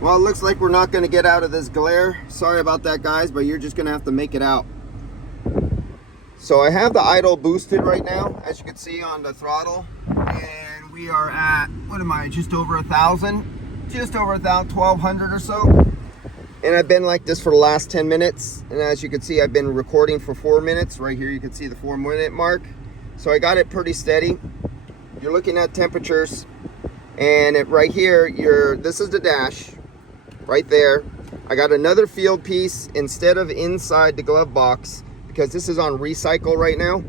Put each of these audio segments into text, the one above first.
Well, it looks like we're not going to get out of this glare. Sorry about that, guys, but you're just going to have to make it out. So I have the idle boosted right now, as you can see on the throttle, and we are at, what am I, just over 1,000, just over 1,200 or so. And I've been like this for the last 10 minutes, and as you can see, I've been recording for 4 minutes. Right here you can see the 4-minute mark. So I got it pretty steady. You're looking at temperatures, and right here, this is the dash right there. I got another field piece instead of inside the glove box, because this is on recycle right now.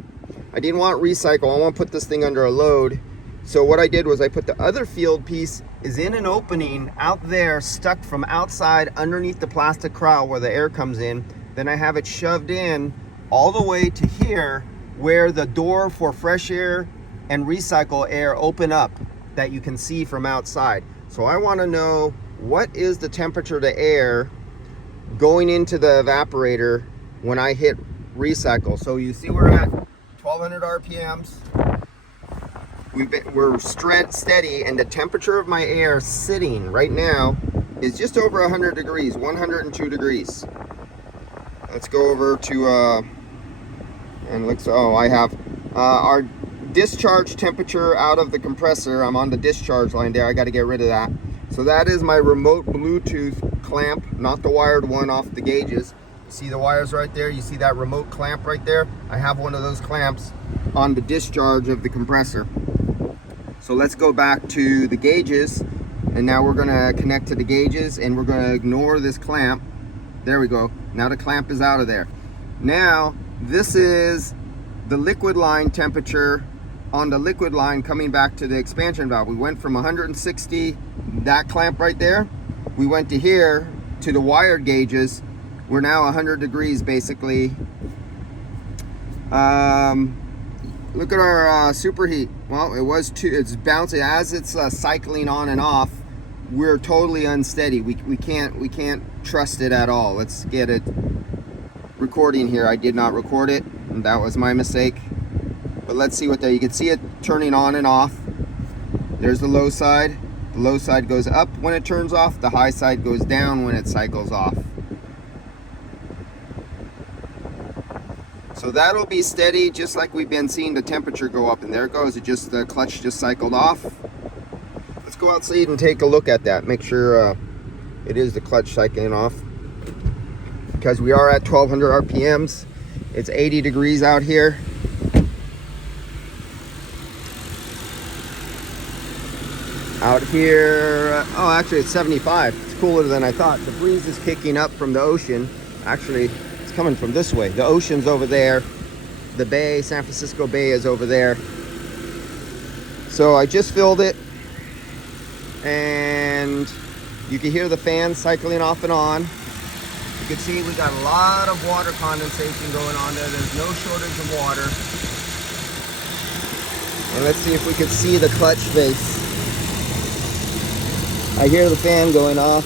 I didn't want recycle, I want to put this thing under a load. So what I did was I put the other field piece is in an opening out there, stuck from outside underneath the plastic crowd where the air comes in. Then I have it shoved in all the way to here where the door for fresh air and recycle air open up that you can see from outside. So I want to know, what is the temperature of the air going into the evaporator when I hit recycle? So you see we're at 1,200 RPMs. We're steady, and the temperature of my air sitting right now is just over 100 degrees, 102 degrees. Let's go over to, and looks, oh, I have our discharge temperature out of the compressor. I'm on the discharge line there. I got to get rid of that. So that is my remote Bluetooth clamp, not the wired one off the gauges. You see the wires right there? You see that remote clamp right there? I have one of those clamps on the discharge of the compressor. So let's go back to the gauges, and now we're going to connect to the gauges, and we're going to ignore this clamp. There we go. Now the clamp is out of there. Now this is the liquid line temperature on the liquid line coming back to the expansion valve. We went from 160, that clamp right there, we went to here to the wired gauges. We're now 100 degrees basically. Look at our superheat. Well, it's bouncing as it's cycling on and off. We're totally unsteady. We can't trust it at all. Let's get it recording here. I did not record it, and that was my mistake. But let's see what you can see it turning on and off. There's the low side. The low side goes up when it turns off. The high side goes down when it cycles off. So that'll be steady, just like we've been seeing the temperature go up. And there it goes. The clutch just cycled off. Let's go outside and take a look at that. Make sure it is the clutch cycling off, because we are at 1,200 RPMs. It's 80 degrees out here. Out here, oh, actually it's 75. It's cooler than I thought. The breeze is kicking up from the ocean. Actually, it's coming from this way. The ocean's over there. The bay, San Francisco Bay, is over there. So I just filled it, and you can hear the fan cycling off and on. You can see we got a lot of water condensation going on there. There's no shortage of water. And let's see if we can see the clutch face. I hear the fan going off,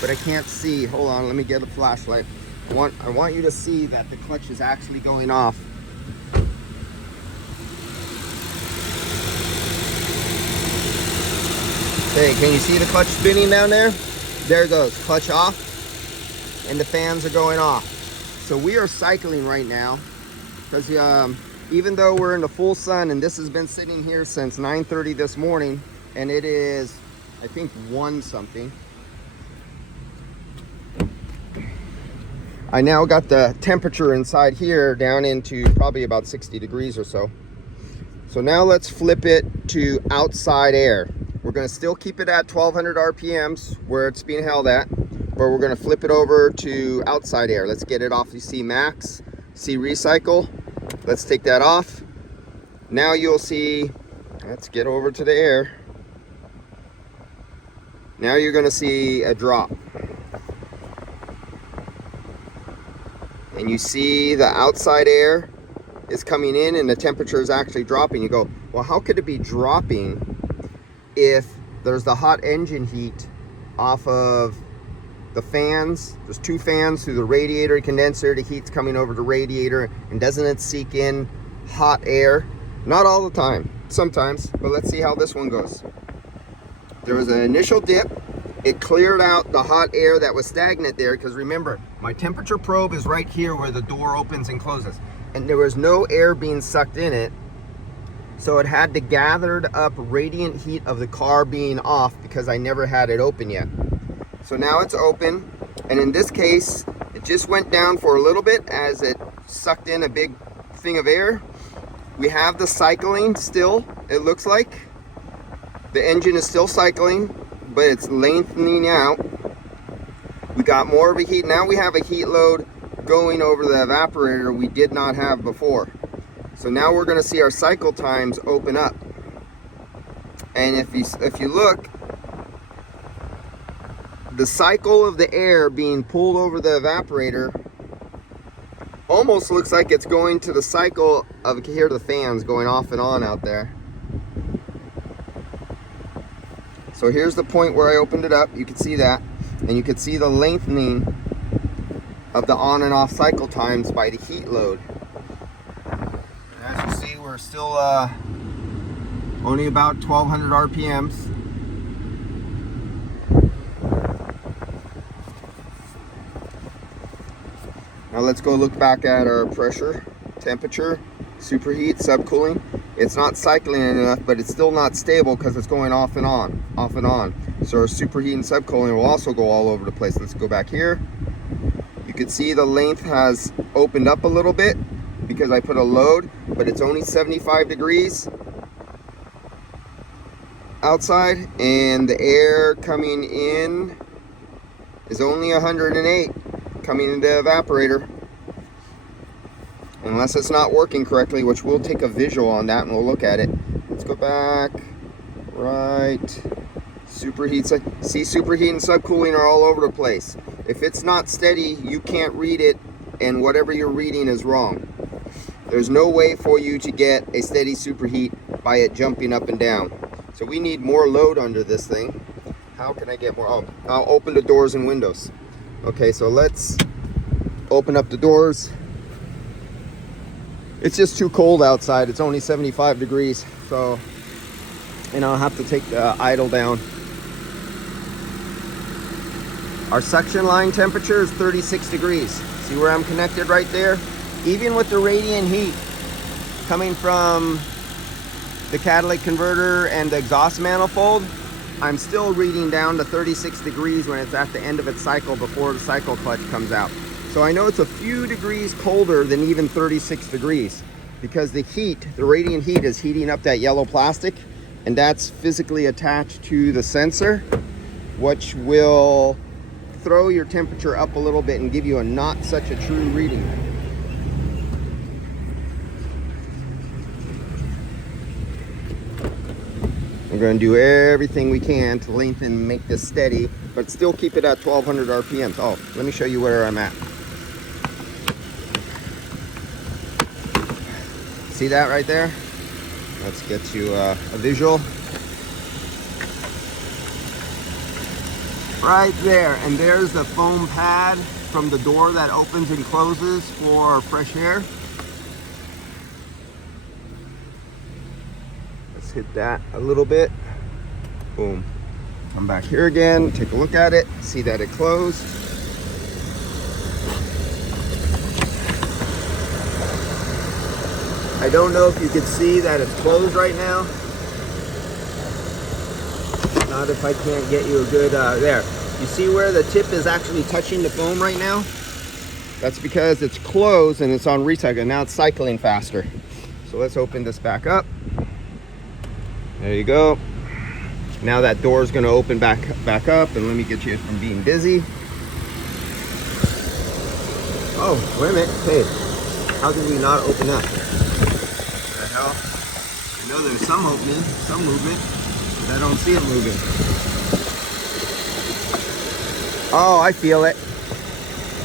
but I can't see. Hold on, let me get a flashlight. I want you to see that the clutch is actually going off. Hey, can you see the clutch spinning down there? There it goes, clutch off, and the fans are going off. So we are cycling right now, because even though we're in the full sun, and this has been sitting here since 9:30 this morning, and it is, I think, 1 something. I now got the temperature inside here down into probably about 60 degrees or so. So now let's flip it to outside air. We're going to still keep it at 1,200 RPMs where it's being held at, but we're going to flip it over to outside air. Let's get it off. You see max, see recycle. Let's take that off. Now you'll see, let's get over to the air. Now you're going to see a drop. And you see the outside air is coming in and the temperature is actually dropping. You go, well, how could it be dropping if there's the hot engine heat off of the fans? There's 2 fans through the radiator and condenser. The heat's coming over the radiator, and doesn't it seek in hot air? Not all the time, sometimes, but let's see how this one goes. There was an initial dip, it cleared out the hot air that was stagnant there, because remember, my temperature probe is right here where the door opens and closes, and there was no air being sucked in it, so it had the gathered up radiant heat of the car being off because I never had it open yet. So now it's open, and in this case, it just went down for a little bit as it sucked in a big thing of air. We have the cycling still, it looks like. The engine is still cycling, but it's lengthening out. We got more of a heat. Now we have a heat load going over the evaporator we did not have before. So now we're going to see our cycle times open up. And if you look, the cycle of the air being pulled over the evaporator almost looks like it's going to the cycle of, here the fans going off and on out there. So here's the point where I opened it up. You can see that, and you can see the lengthening of the on and off cycle times by the heat load. And as you see, we're still only about 1200 RPMs. Now let's go look back at our pressure, temperature, superheat, subcooling. It's not cycling enough, but it's still not stable because it's going off and on, off and on. So our superheat and subcooling will also go all over the place. Let's go back here. You can see the length has opened up a little bit because I put a load, but it's only 75 degrees outside, and the air coming in is only 108 coming into the evaporator. Unless it's not working correctly, which we'll take a visual on that and we'll look at it. Let's go back, right, superheat, see, superheat and subcooling are all over the place. If it's not steady, you can't read it, and whatever you're reading is wrong. There's no way for you to get a steady superheat by it jumping up and down. So we need more load under this thing. How can I get more? Oh, I'll open the doors and windows. Okay, so let's open up the doors. It's just too cold outside. It's only 75 degrees. So, and I'll have to take the idle down. Our suction line temperature is 36 degrees. See where I'm connected right there? Even with the radiant heat coming from the catalytic converter and the exhaust manifold, I'm still reading down to 36 degrees when it's at the end of its cycle before the cycle clutch comes out. So I know it's a few degrees colder than even 36 degrees because the heat, the radiant heat, is heating up that yellow plastic, and that's physically attached to the sensor, which will throw your temperature up a little bit and give you a not such a true reading. We're going to do everything we can to lengthen and make this steady, but still keep it at 1200 RPMs. Oh, let me show you where I'm at. See that right there? Let's get you a visual. Right there, and there's the foam pad from the door that opens and closes for fresh air. Let's hit that a little bit. Boom. Come back here again, take a look at it, see that it closed. I don't know if you can see that it's closed right now. Not if I can't get you a good, there. You see where the tip is actually touching the foam right now? That's because it's closed and it's on recycle. Now it's cycling faster. So let's open this back up. There you go. Now that door is going to open back up, and let me get you from being busy. Oh, wait a minute. Hey, how did we not open up? What the hell? I know there's some opening, some movement, but I don't see it moving. Oh, I feel it.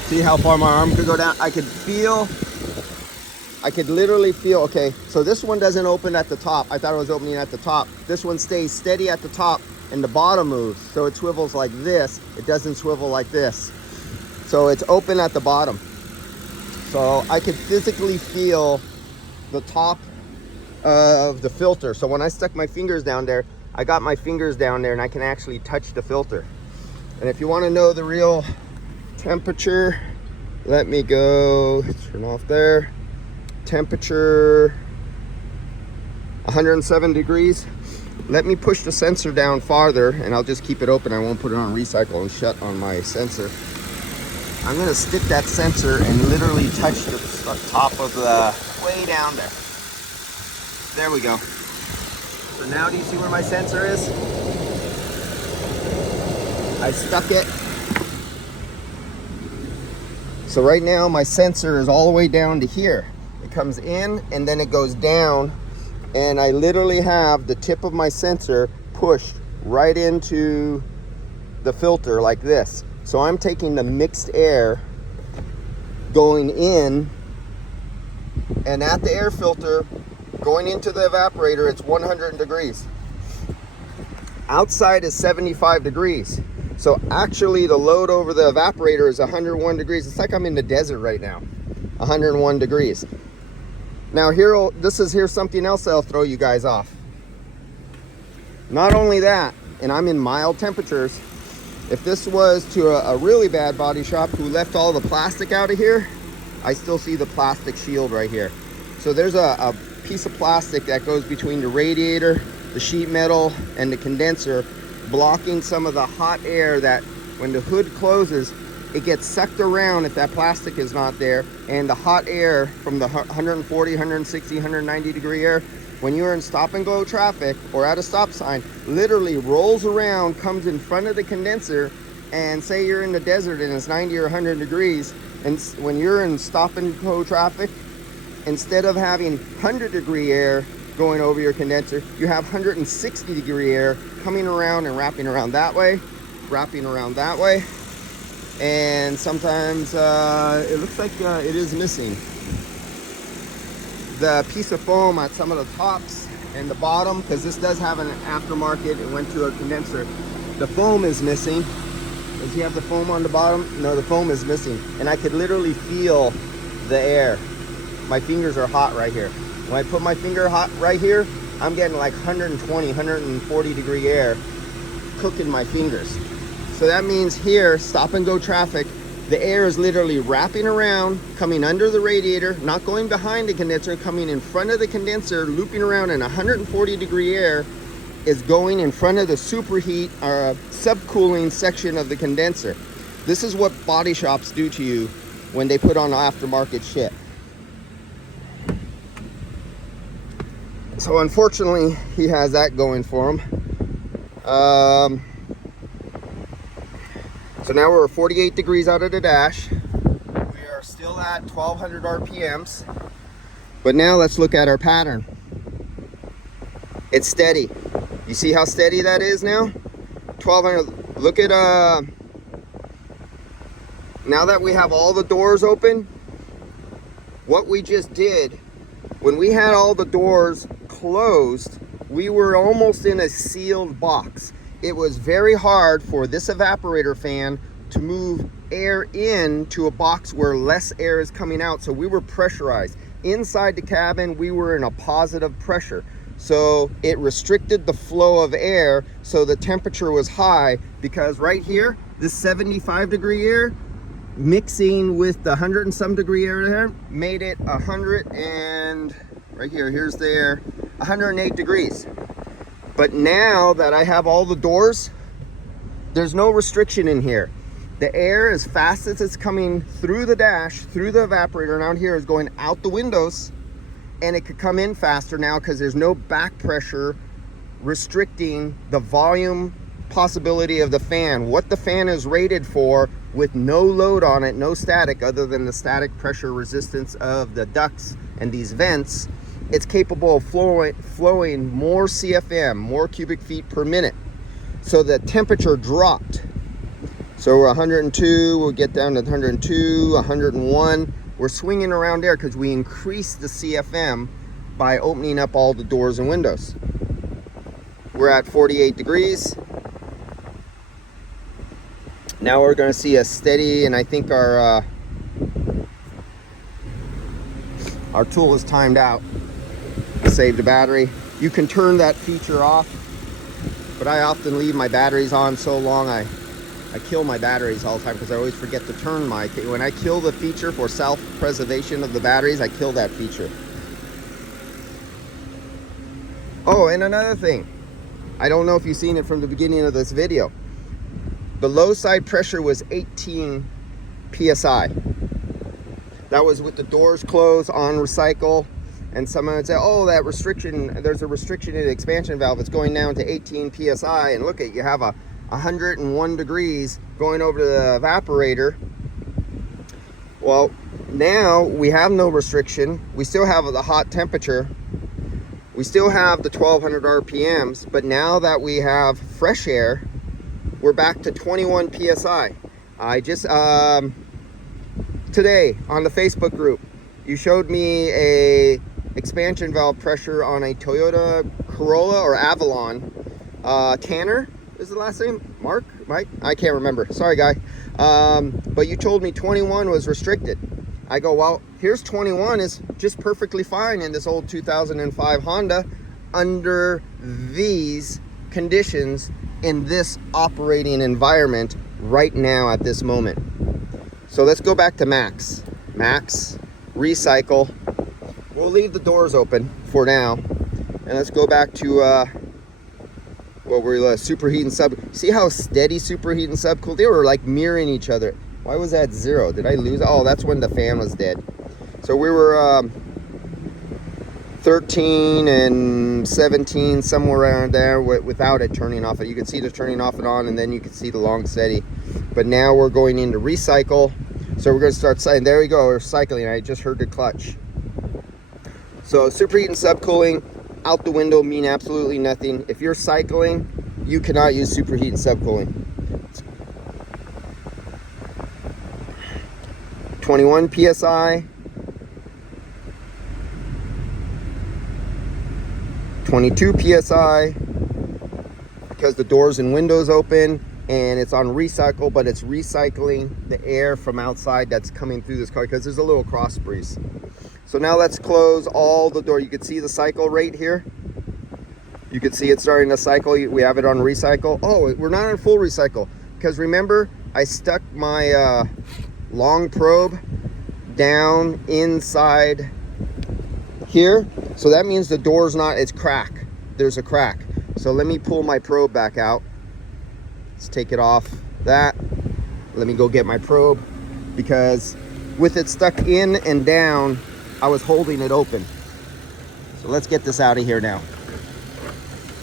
See how far my arm could go down? I could literally feel, okay, so this one doesn't open at the top. I thought it was opening at the top. This one stays steady at the top and the bottom moves. So it swivels like this. It doesn't swivel like this. So it's open at the bottom. So I could physically feel the top of the filter. So when I stuck my fingers down there, I got my fingers down there and I can actually touch the filter. And if you want to know the real temperature, let me go turn off there. Temperature 107 degrees. Let me push the sensor down farther and I'll just keep it open. I won't put it on recycle and shut on my sensor. I'm gonna stick that sensor and literally touch the top of the way down there. There we go. So now do you see where my sensor is? I stuck it. So right now my sensor is all the way down to here. It comes in and then it goes down, and I literally have the tip of my sensor pushed right into the filter like this. So I'm taking the mixed air going in, and at the air filter going into the evaporator, it's 100 degrees. Outside is 75 degrees. So actually the load over the evaporator is 101 degrees. It's like I'm in the desert right now. 101 degrees. Now here's something else that'll throw you guys off. Not only that, and I'm in mild temperatures, if this was to a really bad body shop who left all the plastic out of here, I still see the plastic shield right here. So there's a piece of plastic that goes between the radiator, the sheet metal, and the condenser, blocking some of the hot air that when the hood closes, it gets sucked around if that plastic is not there, and the hot air from the 140, 160, 190 degree air, when you're in stop and go traffic or at a stop sign, literally rolls around, comes in front of the condenser, and say you're in the desert and it's 90 or 100 degrees, and when you're in stop and go traffic, instead of having 100 degree air going over your condenser, you have 160 degree air coming around and wrapping around that way, and sometimes it looks like it is missing. The piece of foam at some of the tops and the bottom, because this does have an aftermarket, it went to a condenser, the foam is missing. Does he have the foam on the bottom? No, the foam is missing, and I could literally feel the air. My fingers are hot right here. When I put my finger hot right here, I'm getting like 120, 140 degree air cooking my fingers. So that means here, stop and go traffic, the air is literally wrapping around, coming under the radiator, not going behind the condenser, coming in front of the condenser, looping around, and 140 degree air is going in front of the superheat or subcooling section of the condenser. This is what body shops do to you when they put on aftermarket shit. So unfortunately, he has that going for him. So now we're 48 degrees out of the dash. We are still at 1200 RPMs. But now let's look at our pattern. It's steady. You see how steady that is now? 1200. Look at, now that we have all the doors open, what we just did, when we had all the doors closed, we were almost in a sealed box. It was very hard for this evaporator fan to move air into a box where less air is coming out. So we were pressurized. Inside the cabin, we were in a positive pressure. So it restricted the flow of air, so the temperature was high, because right here, this 75 degree air mixing with the 100 and some degree air there made it 100 and right here, here's the air, 108 degrees. But now that I have all the doors, there's no restriction in here. The air, as fast as it's coming through the dash, through the evaporator, and out here is going out the windows, and it could come in faster now because there's no back pressure restricting the volume possibility of the fan. What the fan is rated for, with no load on it, no static other than the static pressure resistance of the ducts and these vents, it's capable of flowing more CFM, more cubic feet per minute. So the temperature dropped. So we're 102, we'll get down to 102, 101. We're swinging around there because we increased the CFM by opening up all the doors and windows. We're at 48 degrees. Now we're going to see a steady, and I think our tool is timed out. Save the battery. You can turn that feature off, but I often leave my batteries on so long I I kill my batteries all the time because I always forget to turn my, when I kill the feature for self-preservation of the batteries, I kill that feature. Oh, and another thing, I don't know if you've seen it from the beginning of this video. The low side pressure was 18 PSI. That was with the doors closed on recycle. And someone would say, oh, that restriction, there's a restriction in the expansion valve. It's going down to 18 PSI. And look at, you have 101 degrees going over to the evaporator. Well, now we have no restriction. We still have the hot temperature. We still have the 1200 RPMs, but now that we have fresh air, we're back to 21 PSI. I just, today on the Facebook group, you showed me a expansion valve pressure on a Toyota Corolla or Avalon. Tanner is the last name? Mike? I can't remember. Sorry, guy. But you told me 21 was restricted. I go, well, here's 21 is just perfectly fine in this old 2005 Honda under these conditions in this operating environment right now at this moment. So let's go back to max. Max, recycle. We'll leave the doors open for now. And let's go back to what we're superheat and sub. See how steady superheat and subcool? They were like mirroring each other. Why was that 0? Did I lose? Oh, that's when the fan was dead. So we were 13 and 17, somewhere around there without it turning off. You can see the turning off and on, and then you can see the long steady. But now we're going into recycle. So we're going to start cycling. There we go, we're cycling. I just heard the clutch. So superheat and subcooling out the window mean absolutely nothing. If you're cycling, you cannot use superheat and subcooling. 21 PSI. 22 PSI. Because the doors and windows open and it's on recycle, but it's recycling the air from outside that's coming through this car because there's a little cross breeze. So now let's close all the door. You can see the cycle rate here. You can see it starting to cycle. We have it on recycle. Oh, we're not on full recycle because remember I stuck my long probe down inside here. So that means the door's not, it's crack. There's a crack. So let me pull my probe back out. Let's take it off that. Let me go get my probe because with it stuck in and down, I was holding it open. So let's get this out of here now.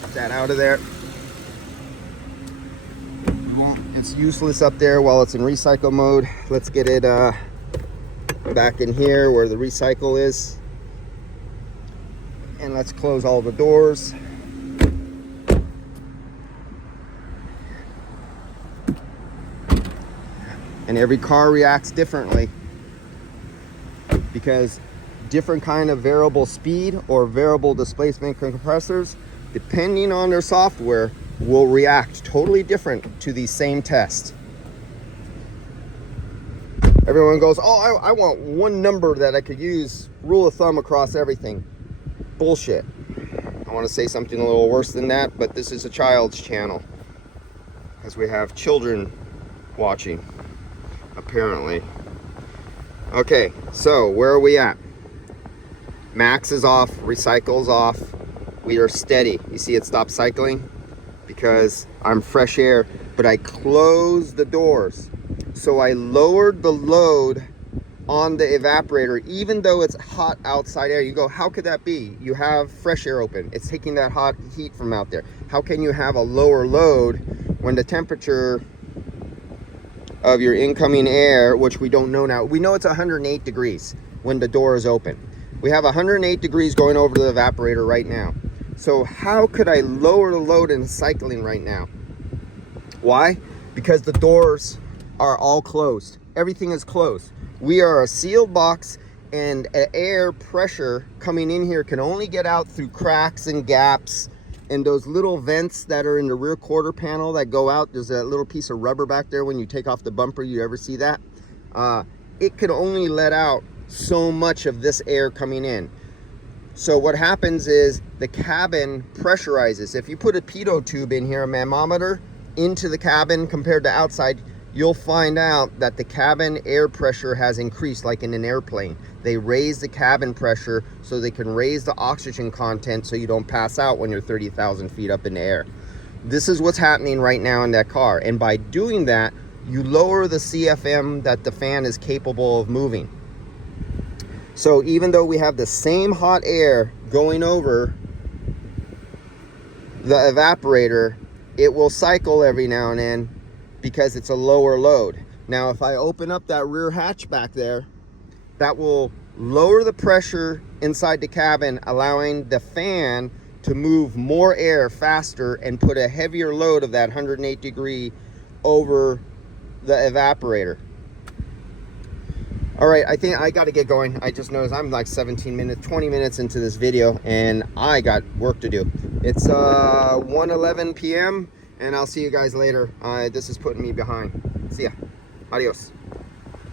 Get that out of there. It's useless up there while it's in recycle mode. Let's get it back in here where the recycle is. And let's close all the doors. And every car reacts differently because different kind of variable speed or variable displacement compressors, depending on their software, will react totally different to the same test. Everyone goes, oh, I want one number that I could use, rule of thumb across everything. Bullshit. I want to say something a little worse than that, but this is a child's channel because we have children watching, apparently. Okay, so where are we at? Max is off, recycle's off. We are steady. You see it stopped cycling because I'm fresh air, but I closed the doors. So I lowered the load on the evaporator, even though it's hot outside air. You go, how could that be? You have fresh air open. It's taking that hot heat from out there. How can you have a lower load when the temperature of your incoming air, which we don't know now, we know it's 108 degrees when the door is open. We have 108 degrees going over to the evaporator right now. So how could I lower the load in cycling right now? Why? Because the doors are all closed. Everything is closed. We are a sealed box, and air pressure coming in here can only get out through cracks and gaps and those little vents that are in the rear quarter panel that go out. There's a little piece of rubber back there when you take off the bumper. You ever see that? It can only let out so much of this air coming in. So what happens is the cabin pressurizes. If you put a pitot tube in here, a mammometer, into the cabin compared to outside, you'll find out that the cabin air pressure has increased like in an airplane. They raise the cabin pressure so they can raise the oxygen content so you don't pass out when you're 30,000 feet up in the air. This is what's happening right now in that car. And by doing that, you lower the CFM that the fan is capable of moving. So even though we have the same hot air going over the evaporator, it will cycle every now and then because it's a lower load. Now, if I open up that rear hatch back there, that will lower the pressure inside the cabin, allowing the fan to move more air faster and put a heavier load of that 108 degree over the evaporator. All right, I think I got to get going. I just noticed I'm like 20 minutes into this video and I got work to do. It's 1:11 p.m. and I'll see you guys later. This is putting me behind. See ya. Adios.